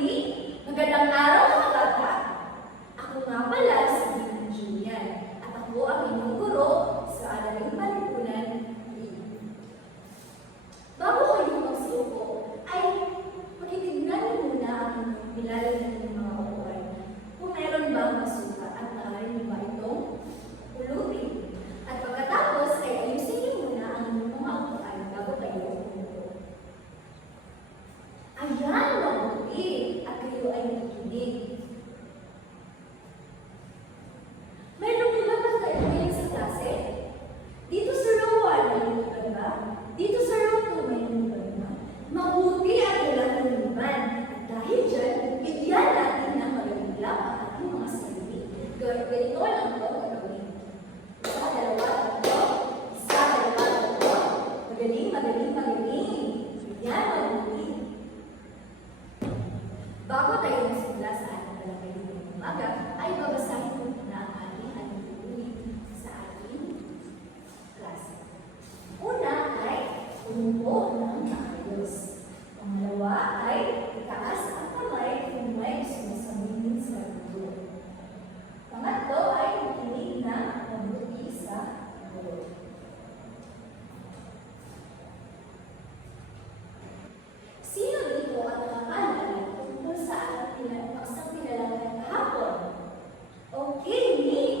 muli, magandang araw mga bata. Ako nga pala si Gina Julian at ako ang inyong guro sa Aralin Panlipunan E. Bago kayo magsuko, ay pakitignan niyo muna ang nilalagyan ng mga upuan kung mayroon bang masuka at maaari niyo ba itong pulutin. At pagkatapos ay ayusin niyo muna ang inyong mga upuan bago kayo umupo. Ayan, mabuti at kayo ay nakikinig. Mayroong iba ba kayo ngayon sa klase? Dito sa row 1, may lumiban ba? Dito sa row 2, may lumiban ba? Mabuti at walang lumiban. At dahil dyan, bigyan natin ng magagila ang ating mga sarili. Ganito lang ito gagawin. Isa, dalawa, tatlo. Isa, dalawa, tatlo. Magaling, magaling, magaling. Yan, mabuti. Bago tayo magsimula sa ating talakayin ng umaga, ay babasahin ko na ang ating alipunin sa ating klase. Una ay umupo ng maayos. Pangalawa ay itaas ang kamay kung may sumasabihin sa dulo. Pangatlo ay makinig na mabuti sa dulo. Sino dito ang nakakaalala tungkol sa ating paksang tinalagan kahapon? Okay, Nick!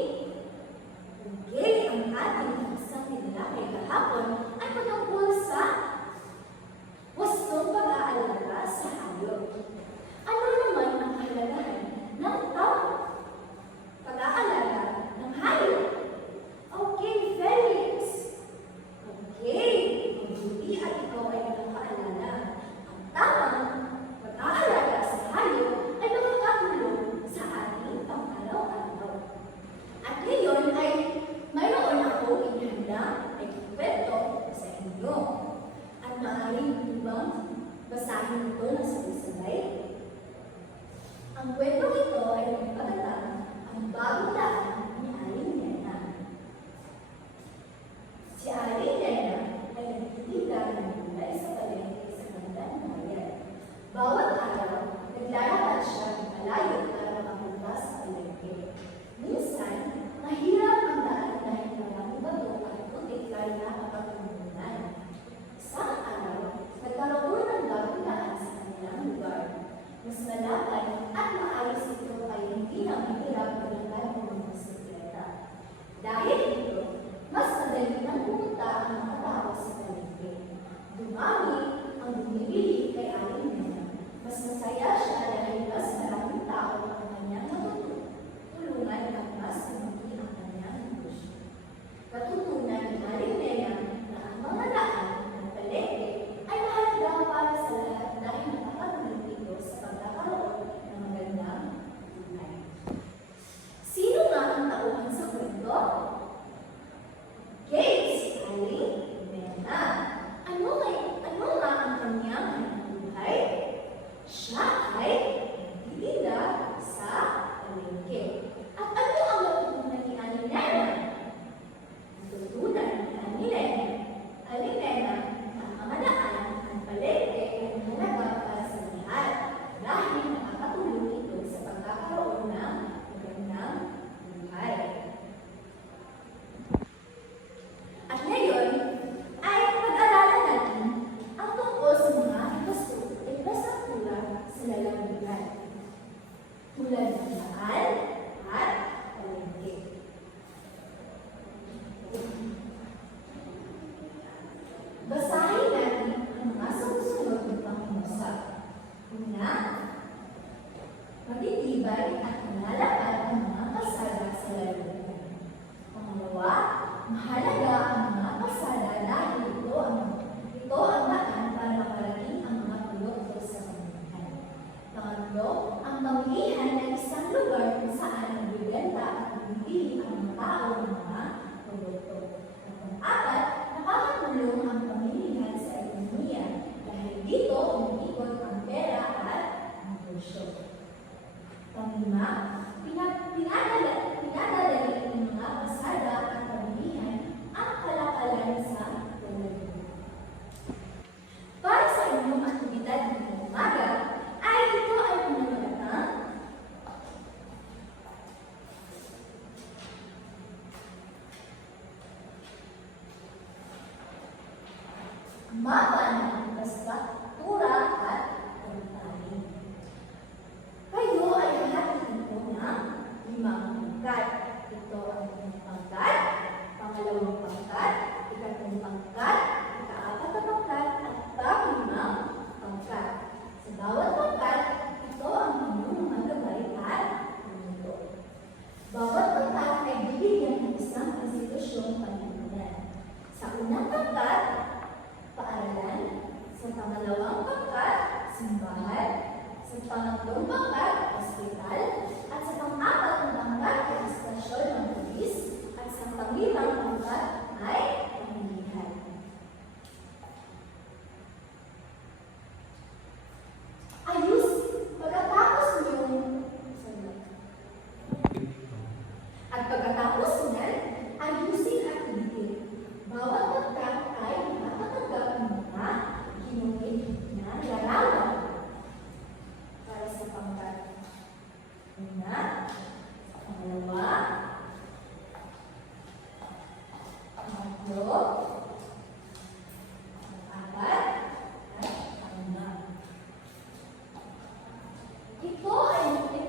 Okay, ang ating paksang tinalagan kahapon ay patungkol sa wastong pag-aalaga sa hayop. Ano naman ang kahalagahan ng pag-aalaga ng hayop? Okay, Felix! Okay, mabuti at ikaw ay nakakaalala. Ang tamang pag-aalaga sa hayop ay makakatulong sa ating pang-araw-araw. At ngayon ay mayroon akong inihanda ay kwento sa inyo. At maaaring ibang basahin ito ng sabay-sabay. Ang kwento ito ay nagpagatang ang bagong daan ni Aling Nena. Si Aling Nena ay nagtitinda ng gulay sa palengke sa Gandang Bayan. Bawat araw, naglalakad siya ng malayo para makapunta sa palengke. Minsan, mahirap ang daan dahil maraming bato at putik kaya nakapagpumunan. Isang araw, nagkaroon ng bagong daan sa kanilang lugar. Mas malapad at maayos ito ay hindi na mahirap maglakad ng mga bisikleta. Dahil dito, mas madali nang pumunta ang mga tao sa palengke. Dumami ang bumibili kay Aling Nena. Mas masaya siya dahil mas maraming tao ang kanyang matutulungan at mas lumaki ang kanyang negosyo. Natutunan ni Aling Nena na ang mga daan ng palengke ay mahalaga para sa lahat dahil nakakatulong ito sa pagkakaroon ng magandang buhay. Sino nga ang tauhan sa kwento? Okay, si Aling Nena. Ano nga ang kanyang buhay? Siya ay nagtitinda sa palengke. At ano ang natutunan ni Aling Nena? Natutunan ni Aling Nena na ang mga daan ng palengke ay mahalaga para sa lahat dahil nakakatulong ito sa pagkakaroon ng magandang buhay. At ngayon, ay pag-aralan natin ang tungkol sa mga infrastruktura sa lalawigan. Tulad ng daan at palengke. Basahin natin ang mga sumusunod ng pangungusap. Una, matitibay at malalakad ang mga kalsada sa lalawigan. Pangalawa, mahalaga ang mga kalsada dahil ito ang daan para makarating ang mga produkto sa pamilihan. Pangatlo, ang pamilihan ay isang lugar kung saan nagbibenta at bumibili ang mga tao ng mga produkto. At pang-apat, nakakatulong ang pamilihan sa ekonomiya dahil dito umiikot ang pera at negosyo. Panglima, pinadadali ng mga kalsada at pamilihan ang kalakalan sa lalawigan. Para sa inyong aktibidad ngayong umaga, ay ito ay pangatlong pangkat, ospital, at sa pang-apat na pangkat ay istasyon ng pulis, at sa pang-limang pangkat ay pamilihan. Ayos, pagkatapos niyan, ayusin at ibigin. Bawat pagkat ay makatanggap ng mga hinungin na larawan para sa pangkat. Una, pangalawa, pangatlo, pang-apat, at pang-lima.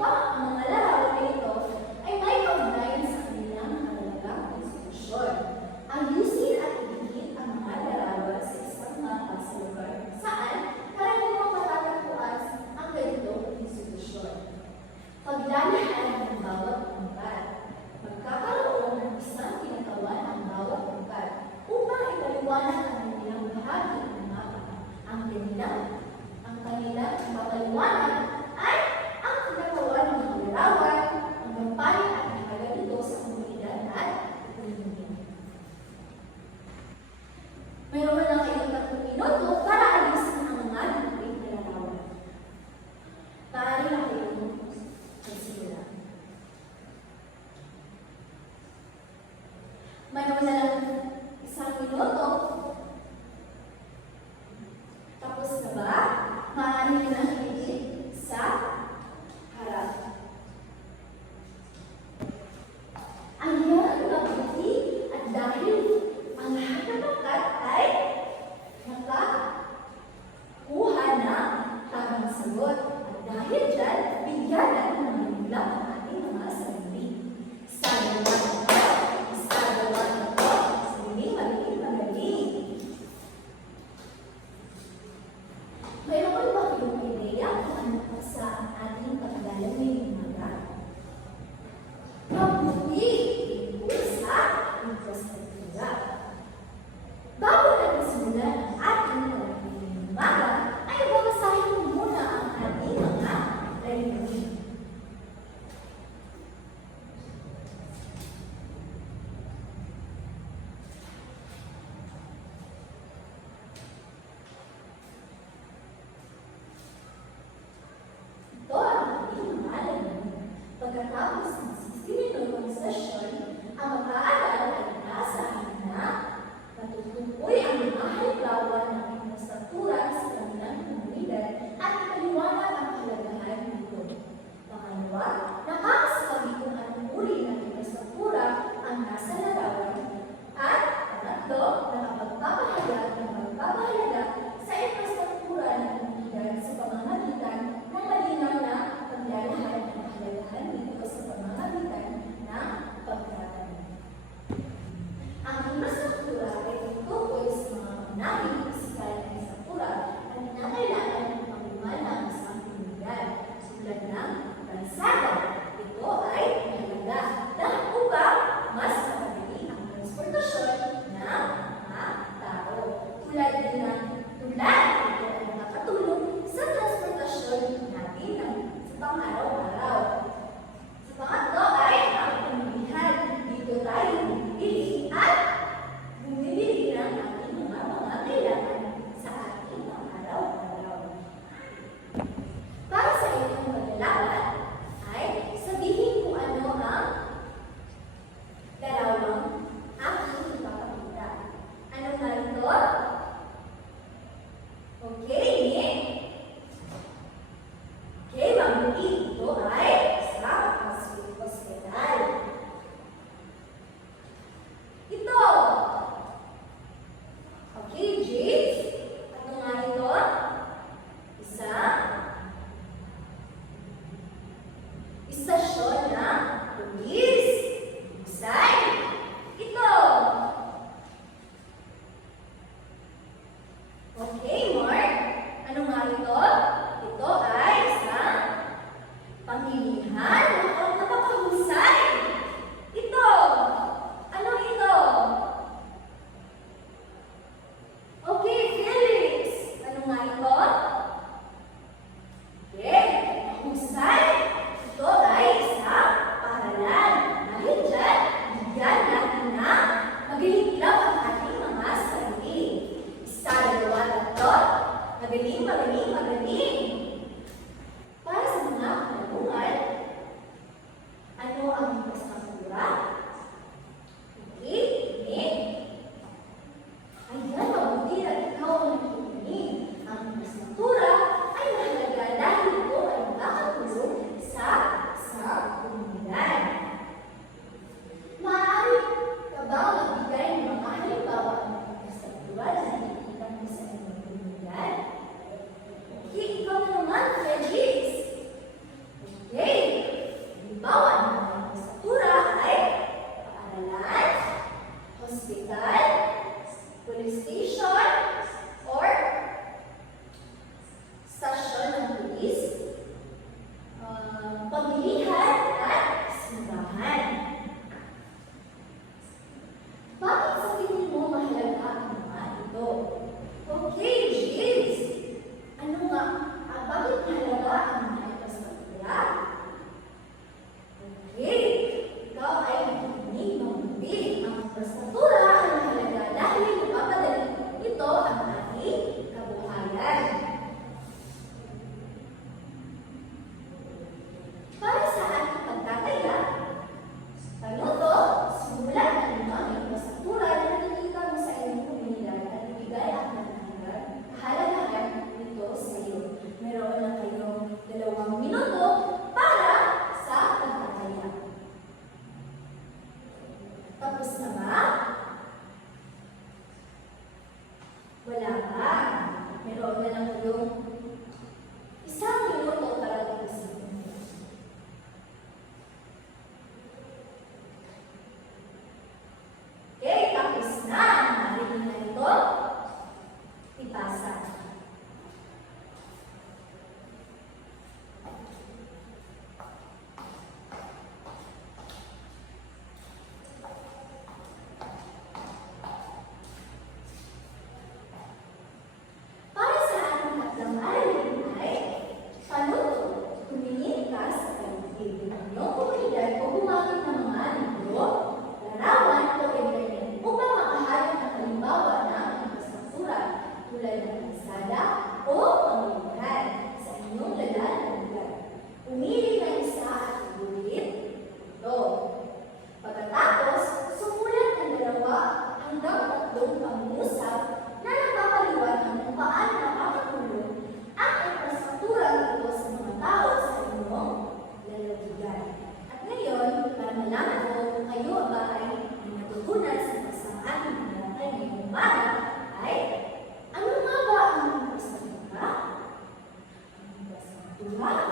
Ang mga larawan na ito ay may kaugnayan sa kanilang mahalagang institusyon. Ayusin at ibigin ang mga larawan sa isang mapa sa lugar saan karaniwang matatagpuan ang ganitong institusyon. Paglalahan ng bawat pangkat. Magkakaroon ng isang kinatawan ang bawat pangkat upang ipaliwanag ang kanilang bahagi ng mapa. Ang kanilang mapaliwanag ay ang kinakawan ng mga larawan, ang gampanin at halaga nito sa komunidad at ekonomiya. Mayroon na lang kayong 3 minuto para alisin ang mga lupit na larawan. Maaari na kayong magsimula. Mayroon na lang 1 minuto. Tapos na ba? Maaari nyo na higit sa harap. Ayan ang mabuti at dahil ang lahat ng pangkat ay nakakuha na tamang sagot. At dahil dyan, bigyan natin ng magulang ang ating mga sarili. Isa, dalawa, sarili, magaling. Mayroon ba kayong ideya kung ano pa sa ating pagdalaw ngayong umaga? Mabuti! Tungkol sa infrastruktura. Bago natin simulan ang ating pagdalaw ngayong umaga, ay babasahin mo muna ang ating mga layunin. Ito ang ating mga layunin. Pagkatapos ng 60-minutong sesyon, ang mag-aaral ay inaasahan na matutukoy ang mga halimbawa ng infrastruktura sa kanilang komunidad at ipaliwanag ang kahalagahan nito. Pangalawa, nakakasabay kung anong uri ng infrastruktura ang nasa larawan. At pangatlo, magpapahalaga sa infrastruktura ng komunidad sa pamamagitan ng malinaw na paglalahad ng kahalagahan nito sa pamamagitan ng pagtatanim. Ang infrastruktura ay tutukoy sa mga panahing pisikal na infrastruktura na kinakailangan ng panglimana ng isang komunidad, tulad ng kalsada. Ito ay mahalaga dahil upang mas mapadali ang transportasyon ng mga tao. Tulad ito ay nakakatulong sa transportasyon natin sa pang-araw-araw. Sa pangatlo ay ang pamilihan. Dito tayo bumibili ng ating mga kailangan sa ating pang-araw-araw. Para sa inyong paglalakad ay sabihin kung ano ang larawang aking ipapakita. Ano nga ito? Okay, mabuti. Ito ay Nga,